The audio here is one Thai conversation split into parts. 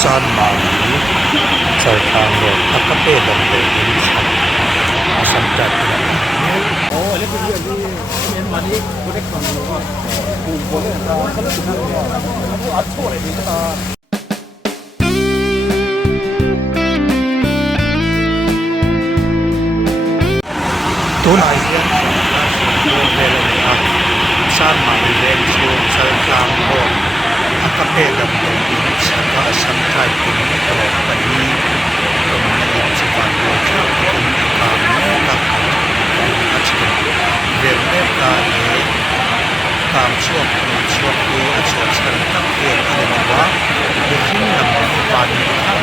San Mari Sarkang Road Akape Bombay Division Assam Capital. Oh, ini dia di ini mani boleh kan lo. Boleh tak? Kalau kita aku atur ini kita. Tunai yang San Mari Division Sarkang Road Akape Bombay Division Assam Capital. Pani kemudian cepat bocor kami achikan mereka kam chuak ni achuak san tak ke ani ba bukin nam pan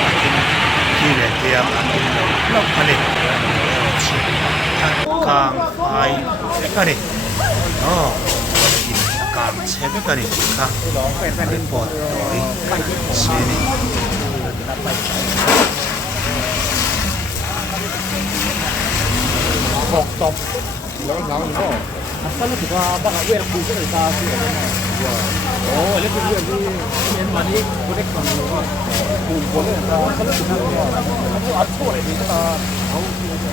akin kile dia akin lo ani kam ai kani oh kam chebe kani kaเป็นปอดtoy sini Kok top. Lawan itu. Asal kita bakal wear buku kita sih kan. Oh, ini dia di ini mani boleh kan lo. Boleh tak? Kalau kita aku atur ini kita.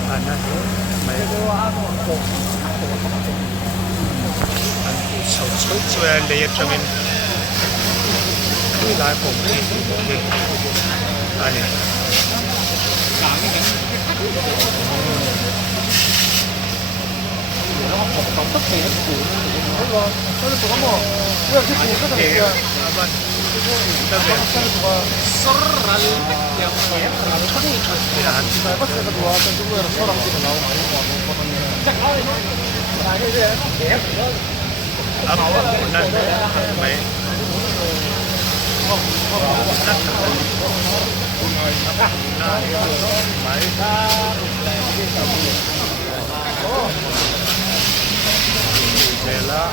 anak maiช่วยเลยจะเป็นที่หลายผมที่อันนี้tổng tất cả các cụ nó rồi nó được có một cái cụ rất là nhiều đặc biệt sorral yang nó không đi mà bắt được đồ thì chúng tôi là sorral thì nó chắc nói là cái gì đẹp ấp nên mấy Jela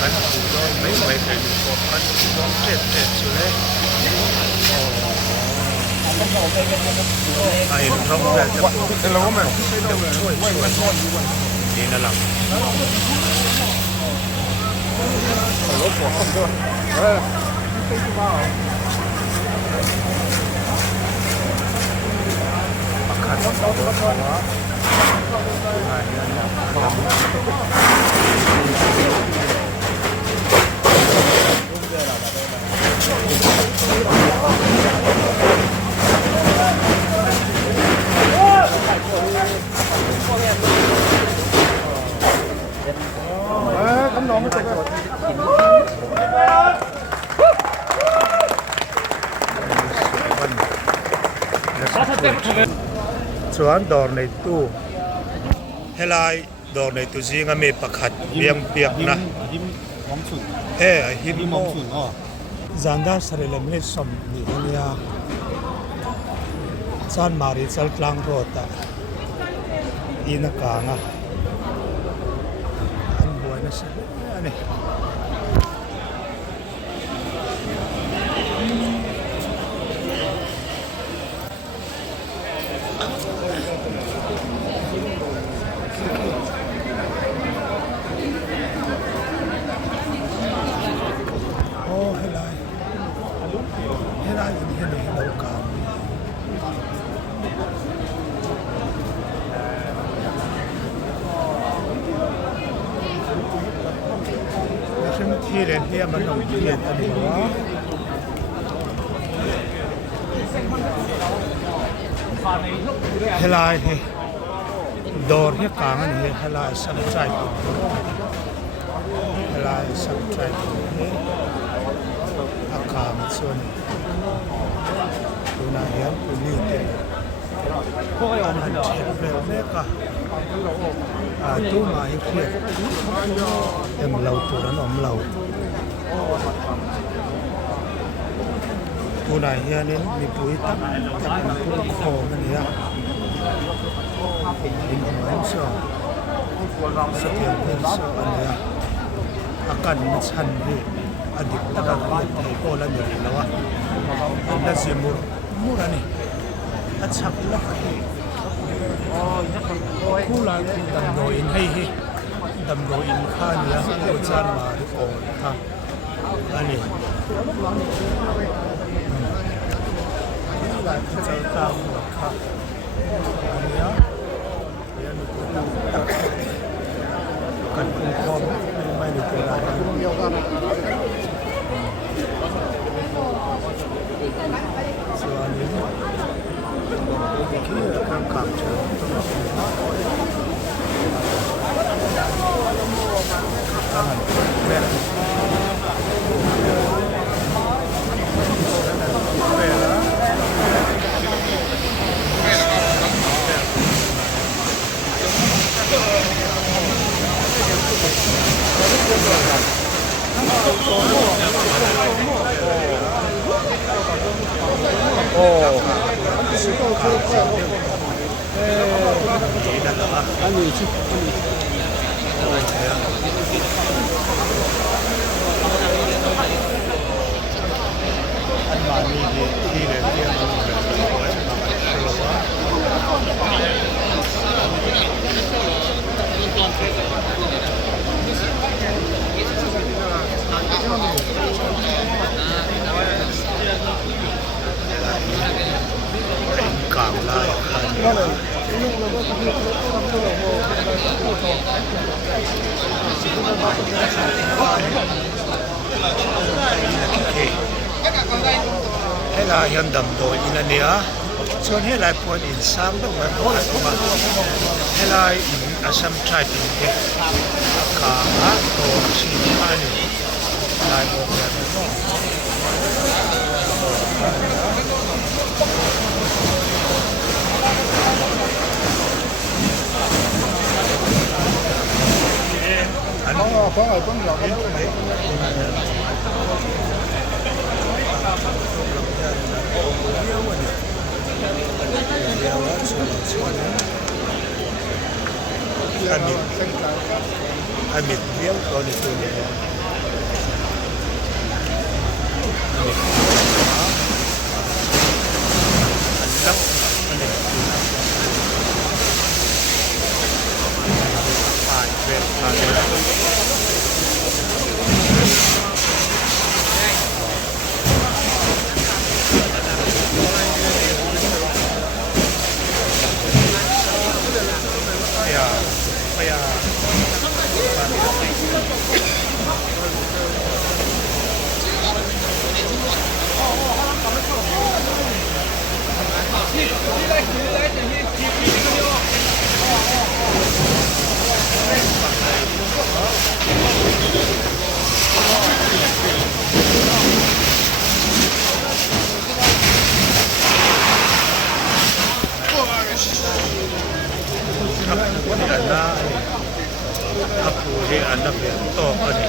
kan udah baik-baik aja kan udah tet sudah air drum saja kalau kamu ini dalam Chuan dor nei tu helai dor nei tu zinga me pakhat biang piak na him mo zanda sarelam le som ni ania San Mari Sarkang Road ta ina kanga an buena sa aniที่เรียนที่มันต้องเรียนอันนี้ว่าเฮลายที่ดอร์ที่กลางนี่เฮลายสังใจเฮลายสังใจนี่อากาศส่วนตัวนั้นเห็นตัวนี้เต็มอันนั้นเช็ดเบลเมก้าตู้มาให้เครียดเต็มเหล่าตัวนั้นอมเหล่าตัวไหนเฮียนี่มีปุ๋ยตั้งแต่เป็นปุ๋ยโคมันเนี่ยอินเหมือนส่งสเตียนเป็นส่งอันเนี่ยอาการมันชันที่อดีตตั้งแต่ไทยโคแล้วอยู่แล้ววะอันนั้นเสียมูระนี่อัดชักแล้วคู่ลายคู่ดำโดอินให้ดำโดอินข้าเนี่ยตัวจานมาที่โอนค่ะ อันนี้เจ้าตามหัวข้าอันนี้เรียนรู้กันคุ้มครองไม่ได้ตัวใดส่วนนี้คือการขับเชิญอาหารแบบโอ้อันนี้ชิคอันนี้อันมามีที่เรียนเรียนกล่าวไล่ให้ลายยันดำโดยอินเดียส่วนให้ลายพวนอินซ้ำต้องแบบว่าให้ลายอินอาซัมทรายเป็นเด็กขาโตชีอันลายโบกแบบนั้นอันนี้ก็ต้องหลอกให้ลูกไหมAmit dia kalau di sini ya. Andak aneh. Vet ya, ya. Aku anak dia tok ni.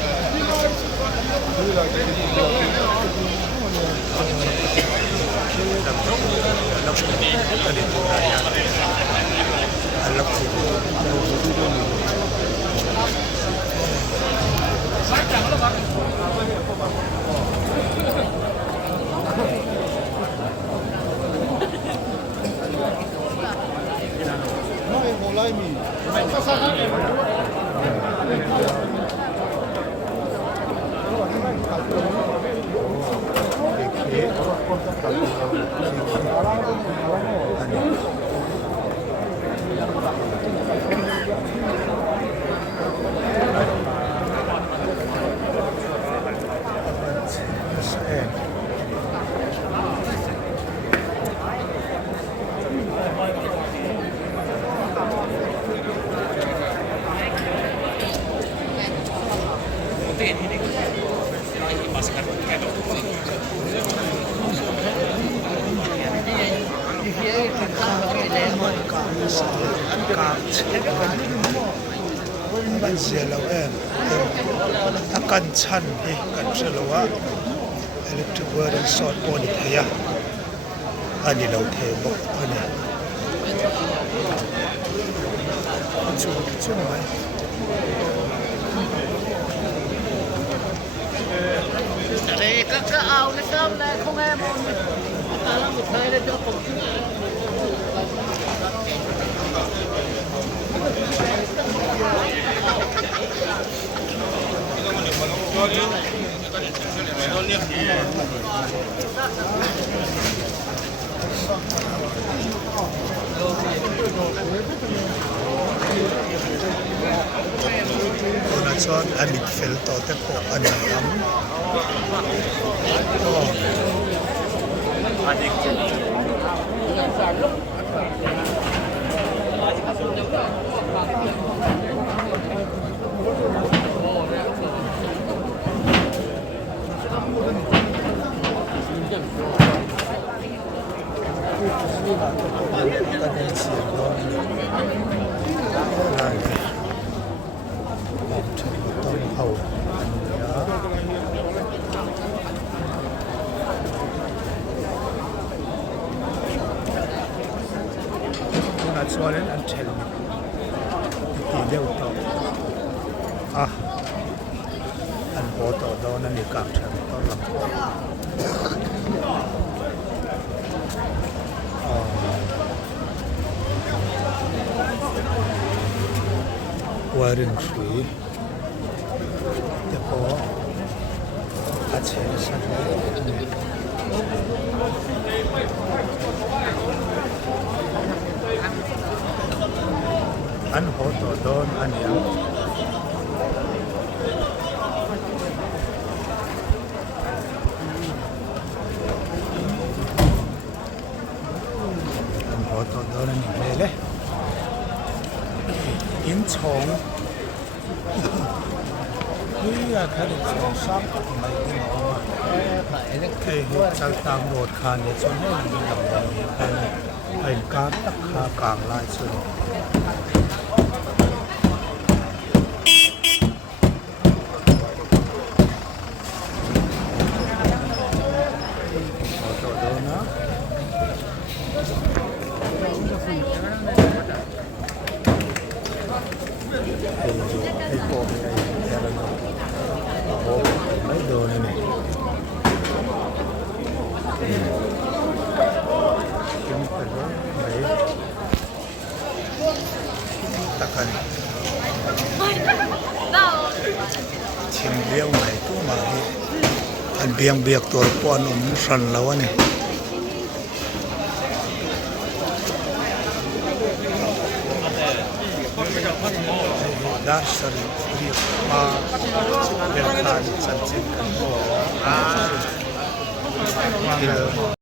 Ban zelo em akan chan hi kan chelawa electric wire short on thaya ani lo the bok ani chu mai Đây các áo nó sớm này không em ta làm một thời để cho cùng Thank you. ตัวนั้นส่วนอันนี้เฟลต่อแต่พวกอันนี้ทำก็ ก็ได้เสียงร้องอะไรผมถึงต้องเอาอันนี้น่าชวนอันเชลตีเดียวต่ออ่ะอันโบต่อโดนนั่นอีกกับฉันต้นหลังวารินฟรีแต่พออาเชนสันอันโหตโดนอันยังอันโหตโดนอันยังเลยอินชงนี่อะแค่เด็กสองซ้ำไม่ได้หรอกเคยเห็นชาวต่างโหลดคานเนี่ยส่วนใหญ่มีดำแดงแค่นี้เป็นการตักขากลางลายส่วนโดนนะไอ้โกงไอ้แค่นั้นโอ้ไม่โดนเลยกินไปแล้วไหนตะกันชิมเลี้ยวใหม่ตัวมาอันเบียงเบียกตัวป้อนอมสันแล้ววะเนี่ยด้านสลิปเรียกมาเป็นการสันติกัน